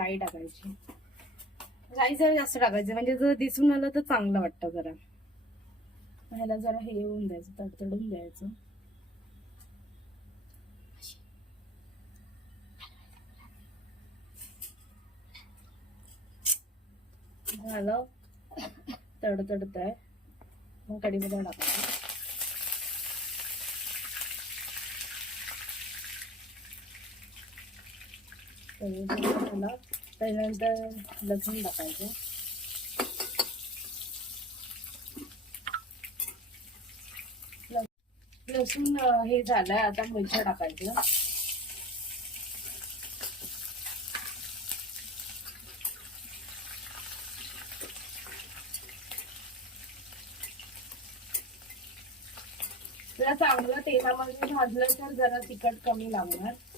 राई टाकायची. राई जरा जास्त टाकायची म्हणजे जर दिसून आलं तर चांगलं वाटतं. जरा ह्याला जरा हे येऊन द्यायचं, तडतडून द्यायचं. झालं तडतडत आहे. मग कढीपत्ता टाकायचा. त्यानंतर लसूण टाकायचं. लसूण हे झालंय, आता मिरच्या टाकायचं. जरा चांगलं तेलामध्ये भाजलं तर जरा तिखट कमी लागणार.